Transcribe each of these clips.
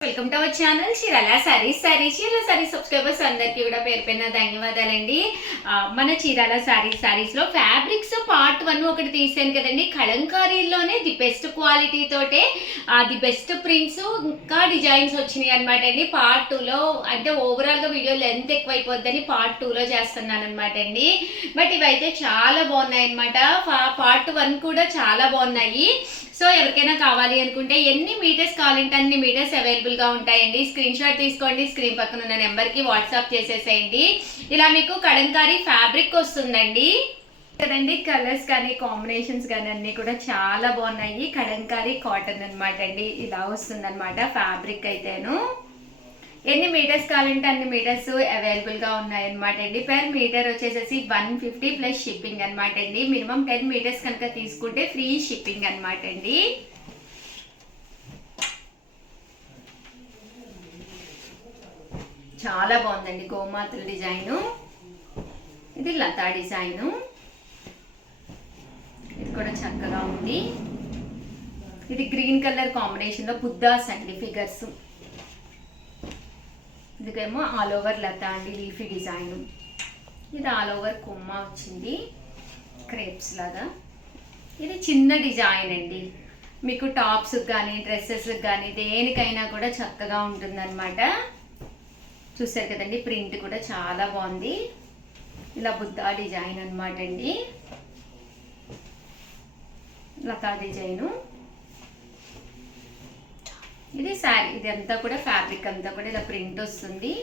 Welcome to our channel Chirala Chirala saris subscribers అందరికీ కూడా పేరు పైన ధన్యవాదాలండి. మన చీరాల సారీస్ లో ఫ్యాబ్రిక్స్ పార్ట్ 1 ఒకటి తీసాను కదండి. కలంకారీలోనే ది బెస్ట్ క్వాలిటీ తోటే ది బెస్ట్ ప్రింట్స్ ఇంకా డిజైన్స్ వచ్చినాయి అనమాట అండి. పార్ట్ 2లో అంటే ఓవరాల్ గా వీడియో లెంత్ ఎక్కువైపోద్దని పార్ట్ 2లో చేస్తున్నాను అనమాట అండి. బట్ ఇవైతే చాలా బాగున్నాయి అనమాట. పార్ట్ 1 కూడా చాలా బాగున్నాయి. సో ఎవరికైనా కావాలి అనుకుంటే ఎన్ని మీటర్స్ కావాలంటే అన్ని మీటర్స్ అవైలబుల్గా ఉంటాయండి. స్క్రీన్ షాట్ తీసుకోండి, స్క్రీన్ పక్కన ఉన్న నెంబర్కి వాట్సాప్ చేసేసేయండి. ఇలా మీకు కలంకారీ ఫ్యాబ్రిక్ వస్తుందండి కదండి. కలర్స్ కానీ కాంబినేషన్స్ కానీ అన్నీ కూడా చాలా బాగున్నాయి. కలంకారీ కాటన్ అనమాట అండి. ఇలా వస్తుంది అనమాట ఫ్యాబ్రిక్ అయితేను. ఎన్ని మీటర్స్ కావాలంటే అన్ని మీటర్స్ అవైలబుల్గా ఉన్నాయన్నమాట అండి. పర్ మీటర్ వచ్చేసేసి 150 ప్లస్ షిప్పింగ్ అనమాట అండి. మినిమం 10 మీటర్స్ కనుక తీసుకుంటే ఫ్రీ షిప్పింగ్ అనమాట అండి. చాలా బాగుందండి. గోమాతల డిజైను, ఇది లతా డిజైను, ఇది కూడా చక్కగా ఉంది. ఇది గ్రీన్ కలర్ కాంబినేషన్లో బుద్ధాస్ అండి ఫిగర్స్. ఇదికేమో ఆల్ ఓవర్ లతా అండి లీఫీ డిజైన్. ఇది ఆల్ ఓవర్ కొమ్మ వచ్చింది క్రేప్స్ లాగా. ఇది చిన్న డిజైన్ అండి. మీకు టాప్స్ కానీ డ్రెస్సెస్ కానీ దేనికైనా కూడా చక్కగా ఉంటుందన్నమాట. చూసారు కదండి, ప్రింట్ కూడా చాలా బాగుంది. ఇలా బుద్ధా డిజైన్ అనమాట అండి, లతా డిజైను. ఇది శారీ, ఇది అంతా కూడా ఫ్యాబ్రిక్ అంతా కూడా ఇలా ప్రింట్ వస్తుంది.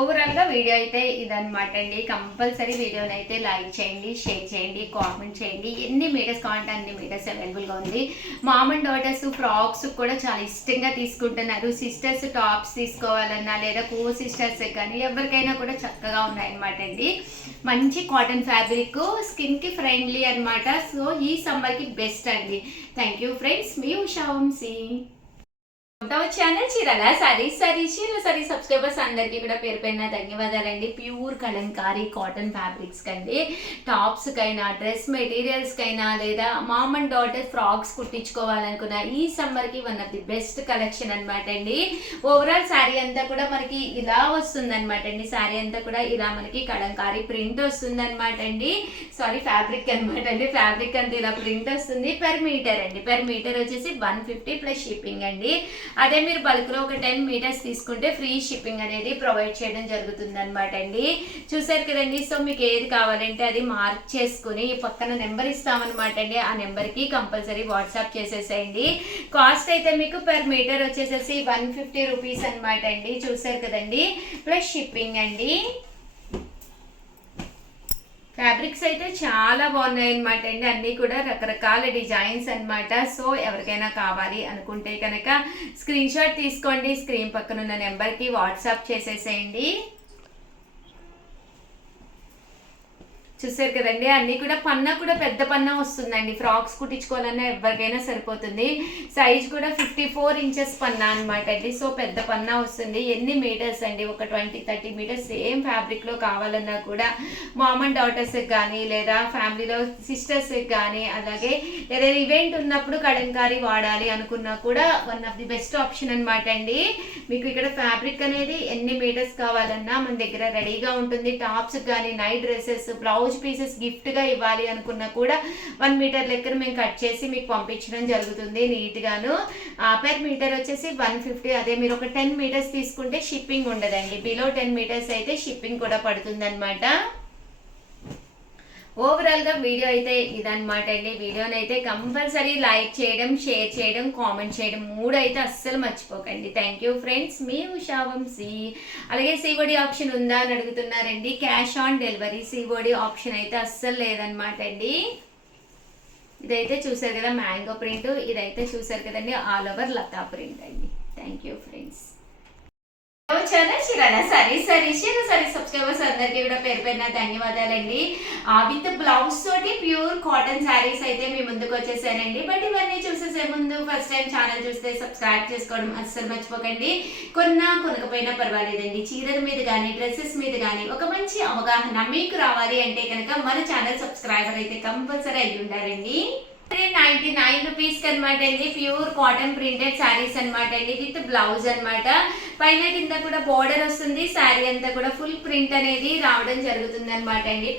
ఓవరాల్గా వీడియో అయితే ఇదనమాట అండి. కంపల్సరీ వీడియోని అయితే లైక్ చేయండి, షేర్ చేయండి, కామెంట్ చేయండి. ఎన్ని మీటర్స్ కావాలంటే అన్ని మీటర్స్ అవైలబుల్గా ఉంది. మామ్ అండ్ డాటర్స్ ఫ్రాక్స్ కూడా చాలా ఇష్టంగా తీసుకుంటున్నారు. సిస్టర్స్ టాప్స్ తీసుకోవాలన్నా లేదా కో సిస్టర్స్ కానీ ఎవరికైనా కూడా చక్కగా ఉన్నాయన్నమాట అండి. మంచి కాటన్ ఫ్యాబ్రిక్, స్కిన్కి ఫ్రెండ్లీ అనమాట. సో ఈ సమ్మర్కి బెస్ట్ అండి. థ్యాంక్ యూ ఫ్రెండ్స్, మీ ఉషా వంశీ. ఛానల్ చీరాల చీరాల సబ్స్క్రైబర్స్ అందరికీ కూడా పేరు పైన ధన్యవాదాలండి. ప్యూర్ కలంకారీ కాటన్ ఫ్యాబ్రిక్స్ కండి, టాప్స్ కైనా డ్రెస్ మెటీరియల్స్ కైనా లేదా మామ్ అండ్ డాటర్ ఫ్రాక్స్ కుట్టించుకోవాలనుకున్న ఈ సమ్మర్ కి one of the best collection అనమాట అండి. ఓవరాల్ శారీ అంతా కూడా మనకి ఇలా వస్తుంది అనమాట అండి. శారీ అంతా కూడా ఇలా మనకి కలంకారీ ప్రింట్ వస్తుంది అనమాట అండి. సారీ ఫ్యాబ్రిక్ అనమాట అండి. ఫ్యాబ్రిక్ అంతా ఇలా ప్రింట్ వస్తుంది. పెర్ మీటర్ అండి. పెర్ మీటర్ వచ్చేసి 150 ప్లస్ షిప్పింగ్ అండి. అదే మీరు బల్క్లో ఒక 10 మీటర్స్ తీసుకుంటే ఫ్రీ షిప్పింగ్ అనేది ప్రొవైడ్ చేయడం జరుగుతుంది అనమాట అండి. చూసారు కదండి. సో మీకు ఏది కావాలంటే అది మార్క్ చేసుకుని పక్కన నెంబర్ ఇస్తామన్నమాట అండి. ఆ నెంబర్కి కంపల్సరీ వాట్సాప్ చేసేసేయండి. కాస్ట్ అయితే మీకు పర్ మీటర్ వచ్చేసేసి 150 రూపీస్ అనమాట అండి. చూసారు కదండి, ప్లస్ షిప్పింగ్ అండి. ఫ్యాబ్రిక్స్ అయితే చాలా బాగున్నాయి అనమాట అండి. అన్నీ కూడా రకరకాల డిజైన్స్ అనమాట. సో ఎవరికైనా కావాలి అనుకుంటే కనుక స్క్రీన్ షాట్ తీసుకోండి, స్క్రీన్ పక్కన ఉన్న నెంబర్కి వాట్సాప్ చేసేసేయండి. చూసారు కదండి, అన్నీ కూడా పన్నా కూడా పెద్ద పన్నా వస్తుందండి. ఫ్రాక్స్ కుట్టించుకోవాలన్నా ఎవరికైనా సరిపోతుంది. సైజ్ కూడా 54 ఇంచెస్ పన్నా అనమాట అండి. సో పెద్ద పన్నా వస్తుంది. ఎన్ని మీటర్స్ అండి, ఒక 20-30 మీటర్స్ సేమ్ ఫ్యాబ్రిక్లో కావాలన్నా కూడా మామ్ అండ్ డాటర్స్కి కానీ లేదా ఫ్యామిలీలో సిస్టర్స్కి కానీ అలాగే ఏదైనా ఈవెంట్ ఉన్నప్పుడు కలంకారీ వాడాలి అనుకున్నా కూడా one of the best option అనమాట అండి. మీకు ఇక్కడ ఫ్యాబ్రిక్ అనేది ఎన్ని మీటర్స్ కావాలన్నా మన దగ్గర రెడీగా ఉంటుంది. టాప్స్ కానీ night dresses blouse pieces gift గా ఇవ్వాలి అనుకున్నా కూడా 1 మీటర్ లెక్కన మేము కట్ చేసి మీకు పంపించడం జరుగుతుంది నీట్ గాను. పర్ మీటర్ వచ్చేసి 150. అదే మీరు ఒక 10 మీటర్స్ తీసుకుంటే షిప్పింగ్ ఉండదండి. బిలో 10 మీటర్స్ అయితే షిప్పింగ్ కూడా పడుతుంది అనమాట. ఓవరాల్ గా వీడియో అయితే ఇదనమాట అండి. వీడియోని అయితే కంపల్సరీ లైక్ చేయడం, షేర్ చేయడం, కామెంట్ చేయడం 3 అయితే అస్సలు మర్చిపోకండి. థ్యాంక్ యూ ఫ్రెండ్స్, మీ ఉషా వంశీ. అలాగే సిఓడి ఆప్షన్ ఉందా అని అడుగుతున్నారండి. Cash on delivery COD option అయితే అస్సలు లేదనమాట అండి. ఇదైతే చూసారు కదా మ్యాంగో ప్రింట్, ఇదైతే చూసారు కదండి ఆల్ ఓవర్ లతా ప్రింట్ అండి. Thank you friends. ఛానల్ శిరానా సరే సబ్స్క్రైబర్స్ అందరికీ కూడా పేరు పేరున ధన్యవాదాలండి. విత్ బ్లౌజ్ తోటి ప్యూర్ కాటన్ శారీస్ అయితే మీ ముందుకు వచ్చేసానండి. బట్ ఇవన్నీ చూసేసే ముందు ఫస్ట్ టైం ఛానల్ చూస్తే సబ్స్క్రైబ్ చేసుకోవడం అస్సలు మర్చిపోకండి. కొనకపోయినా పర్వాలేదండి, చీరల మీద కానీ డ్రెస్సెస్ మీద కానీ ఒక మంచి అవగాహన మీకు రావాలి అంటే కనుక మన ఛానల్ సబ్స్క్రైబర్ అయితే కంపల్సరీ అయ్యి ఉండాలండి. 99 రూపీస్ అనమాట అండి. ప్యూర్ కాటన్ ప్రింటెడ్ శారీస్ అనమాట అండి, విత్ బ్లౌజ్ అనమాట. పైన కింద కూడా బోర్డర్ వస్తుంది. శారీ అంతా కూడా ఫుల్ ప్రింట్ అనేది రావడం జరుగుతుంది అనమాట అండి.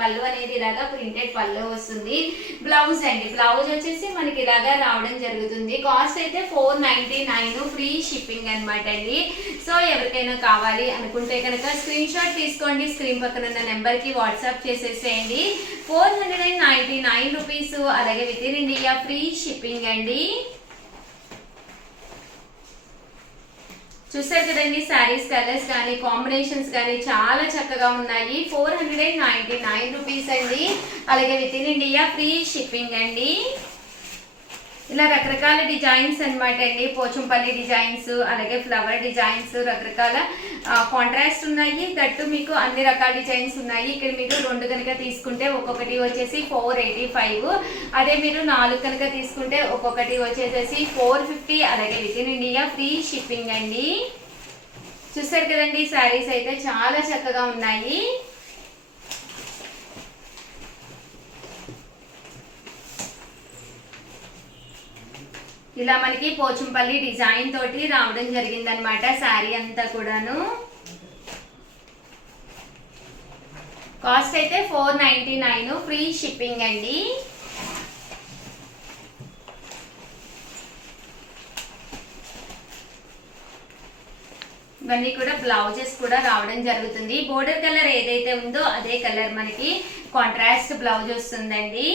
పళ్ళు అనేది ఇలాగా ప్రింటెడ్ పళ్ళు వస్తుంది. బ్లౌజ్ వచ్చేసి మనకి ఇలాగా రావడం జరుగుతుంది. కాస్ట్ అయితే 499, ఫ్రీ షిప్పింగ్ అనమాట అండి. సో ఎవరికైనా కావాలి అనుకుంటే కనుక స్క్రీన్ షాట్ తీసుకోండి, స్క్రీన్ పక్కన ఉన్న నెంబర్ కి వాట్సాప్ చేసేసేయండి. 499 రూపీస్, అలాగే with in India free shipping అండి. చూసారు కదండి, శారీస్ కలర్స్ కానీ కాంబినేషన్స్ కానీ చాలా చక్కగా ఉన్నాయి. 499 రూపీస్ అండి, అలాగే with in India free shipping అండి. ఇలా రకరకాల డిజైన్స్ అనమాట అండి. పోచంపల్లి డిజైన్స్, అలాగే ఫ్లవర్ డిజైన్స్, రకరకాల కాంట్రాస్ట్ ఉన్నాయి. దట్టు మీకు అన్ని రకాల డిజైన్స్ ఉన్నాయి. ఇక్కడ మీరు 2 కనుక తీసుకుంటే ఒక్కొక్కటి వచ్చేసి 485, అదే మీరు 4 కనుక తీసుకుంటే ఒక్కొక్కటి వచ్చేసేసి 450, అలాగే with in India free shipping అండి. చూసారు కదండి, శారీస్ అయితే చాలా చక్కగా ఉన్నాయి. ఇలా మనకి పోచంపల్లి డిజైన్ తోటి రావడం జరిగిందనమాట శారీ అంతా కూడాను. కాస్ట్ అయితే 499, ఫ్రీ షిప్పింగ్ అండి. ఇవన్నీ కూడా బ్లౌజెస్ కూడా రావడం జరుగుతుంది. బోర్డర్ కలర్ ఏదైతే ఉందో అదే కలర్ మనకి కాంట్రాస్ట్ బ్లౌజ్ వస్తుందండి.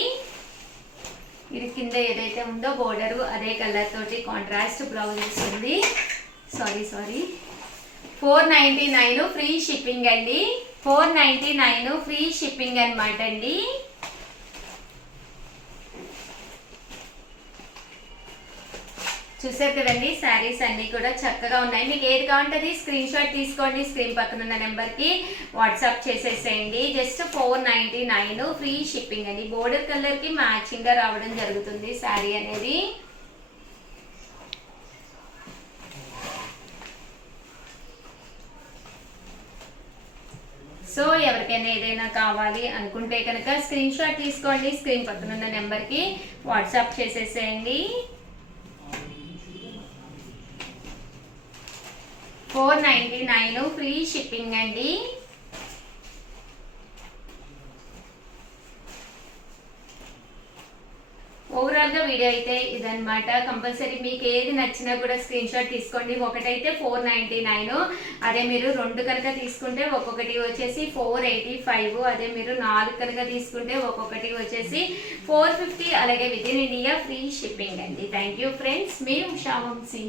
ఇది కింద ఏదైతే ఉందో బోర్డరు అదే కలర్ తోటి కాంట్రాస్ట్ బ్లౌజ్ వస్తుంది. సారీ 499, ఫ్రీ షిప్పింగ్ అండి. 499 ఫ్రీ షిప్పింగ్ అనమాట అండి. చూసారు కదండి, శారీస్ అన్ని కూడా చక్కగా ఉన్నాయి. మీకు ఏది కావాలంటే స్క్రీన్ షాట్ తీసుకోండి, స్క్రీన్ పక్కన ఉన్న నెంబర్కి వాట్సాప్ చేసేసేయండి. జస్ట్ 499, ఫ్రీ షిప్పింగ్ అండి. బోర్డర్ కలర్కి మ్యాచింగ్గా రావడం జరుగుతుంది శారీ అనేది. సో ఎవరికైనా ఏదైనా కావాలి అనుకుంటే కనుక స్క్రీన్ షాట్ తీసుకోండి, స్క్రీన్ పక్కన ఉన్న నెంబర్కి వాట్సాప్ చేసేసేయండి. 499, ఫ్రీ షిప్పింగ్ అండి. ఓవరాల్ గా వీడియో అయితే ఇదనమాట. కంపల్సరీ మీకు ఏది నచ్చినా కూడా స్క్రీన్ షాట్ తీసుకోండి. ఒకటైతే 499, అదే మీరు 2 కనుక తీసుకుంటే ఒక్కొక్కటి వచ్చేసి 485, అదే మీరు 4 కనుక తీసుకుంటే ఒక్కొక్కటి వచ్చేసి 450, అలాగే with in India free shipping అండి. థ్యాంక్ యూ ఫ్రెండ్స్, మీ ఉషా వంశీ.